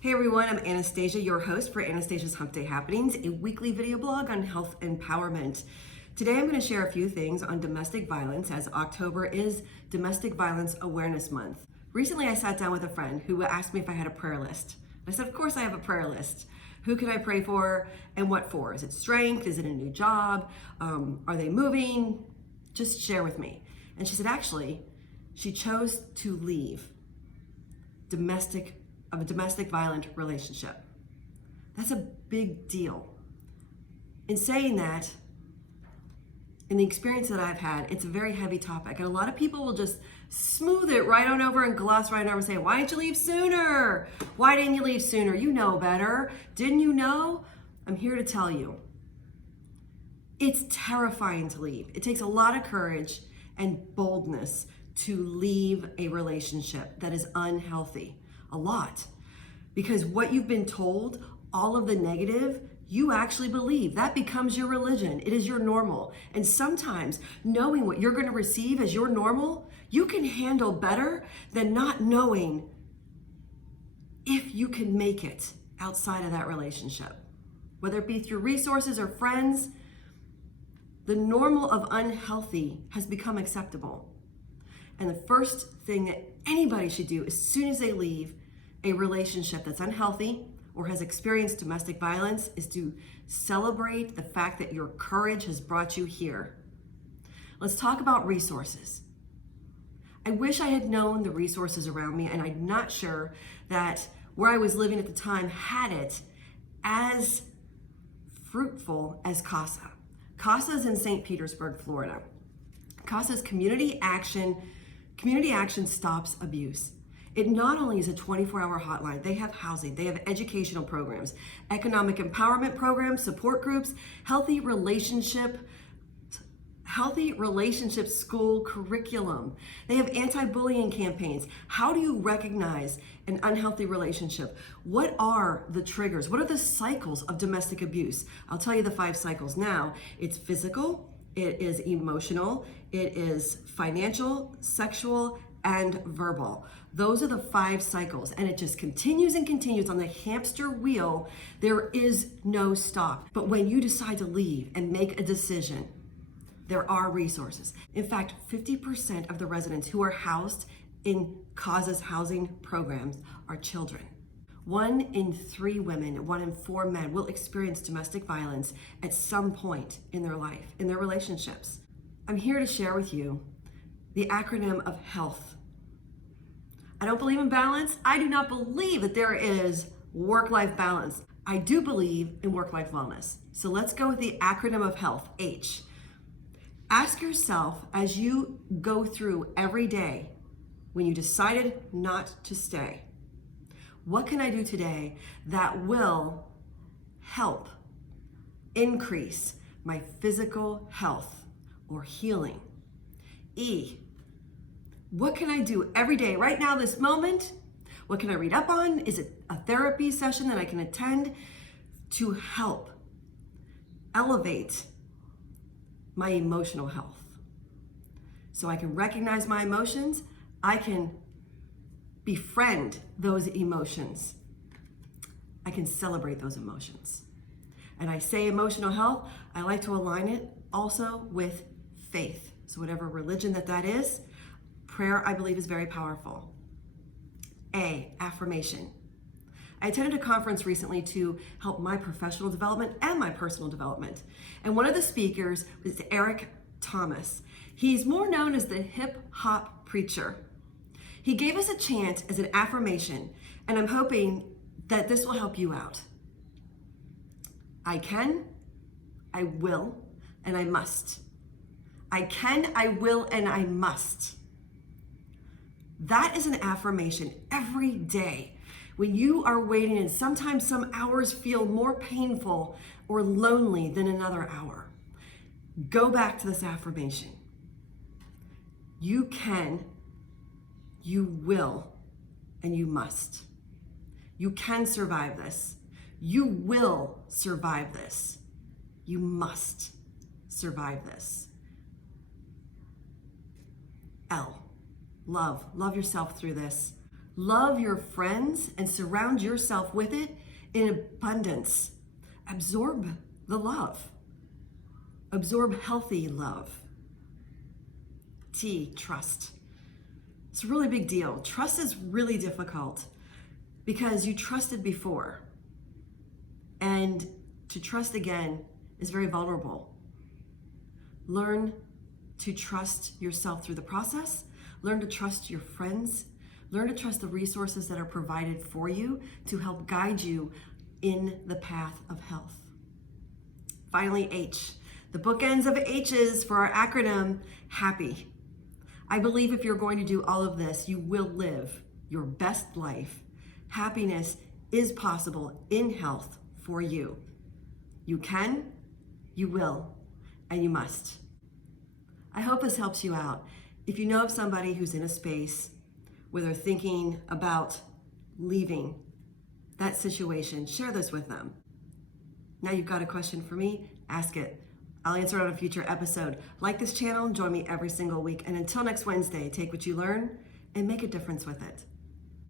Hey everyone, I'm Anastasia, your host for Anastasia's Hump Day Happenings, a weekly video blog on health empowerment. Today I'm going to share a few things on domestic violence, as October is Domestic Violence Awareness Month. Recently I sat down with a friend who asked me if I had a prayer list. I said, of course I have a prayer list. Who can I pray for and what for? Is it strength? Is it a new job? Are they moving? Just share with me. And she said, actually, she chose to leave a domestic violent relationship. That's a big deal. In saying that, in the experience that I've had, it's a very heavy topic. And a lot of people will just smooth it right on over and gloss right over and say, why didn't you leave sooner? Why didn't you leave sooner? You know better. Didn't you know? I'm here to tell you. It's terrifying to leave. It takes a lot of courage and boldness to leave a relationship that is unhealthy. A lot. Because what you've been told, all of the negative, you actually believe. That becomes your religion. It is your normal. And sometimes knowing what you're going to receive as your normal, you can handle better than not knowing if you can make it outside of that relationship. Whether it be through resources or friends, the normal of unhealthy has become acceptable. And the first thing that anybody should do as soon as they leave a relationship that's unhealthy or has experienced domestic violence is to celebrate the fact that your courage has brought you here. Let's talk about resources. I wish I had known the resources around me, and I'm not sure that where I was living at the time had it as fruitful as CASA. CASA is in St. Petersburg, Florida. CASA is Community Action Stops Abuse. It not only is a 24-hour hotline, they have housing, they have educational programs, economic empowerment programs, support groups, healthy relationship school curriculum. They have anti-bullying campaigns. How do you recognize an unhealthy relationship? What are the triggers? What are the cycles of domestic abuse? I'll tell you the 5 cycles now. It's physical, it is emotional, it is financial, sexual, and verbal. Those are the 5 cycles, and it just continues and continues on the hamster wheel. There is no stop. But when you decide to leave and make a decision, there are resources. In fact, 50% of the residents who are housed in CASA's housing programs are children. 1 in 3 women and 1 in 4 men will experience domestic violence at some point in their life, in their relationships. I'm here to share with you the acronym of health. I don't believe in balance. I do not believe that there is work-life balance. I do believe in work-life wellness. So let's go with the acronym of health, H. Ask yourself as you go through every day when you decided not to stay, what can I do today that will help increase my physical health or healing? E, what can I do every day, right now, this moment? What can I read up on? Is it a therapy session that I can attend to help elevate my emotional health? So I can recognize my emotions, I can befriend those emotions, I can celebrate those emotions. And I say emotional health, I like to align it also with faith. So whatever religion that is, prayer, I believe, is very powerful. A, affirmation. I attended a conference recently to help my professional development and my personal development. And one of the speakers was Eric Thomas. He's more known as the hip hop preacher. He gave us a chant as an affirmation, and I'm hoping that this will help you out. I can, I will, and I must. I can, I will, and I must. That is an affirmation every day. When you are waiting, and sometimes some hours feel more painful or lonely than another hour, go back to this affirmation. You can, you will, and you must. You can survive this. You will survive this. You must survive this. L, love. Love yourself through this. Love your friends and surround yourself with it in abundance. Absorb the love. Absorb healthy love. T, trust. It's a really big deal. Trust is really difficult because you trusted before. And to trust again is very vulnerable. Learn to trust yourself through the process. Learn to trust your friends. Learn to trust the resources that are provided for you to help guide you in the path of health. Finally, H. The bookends of H's for our acronym, happy. I believe if you're going to do all of this, you will live your best life. Happiness is possible in health for you. You can, you will, and you must. I hope this helps you out. If you know of somebody who's in a space where they're thinking about leaving that situation, share this with them. Now you've got a question for me, ask it. I'll answer it on a future episode. Like this channel, join me every single week. And until next Wednesday, take what you learn and make a difference with it.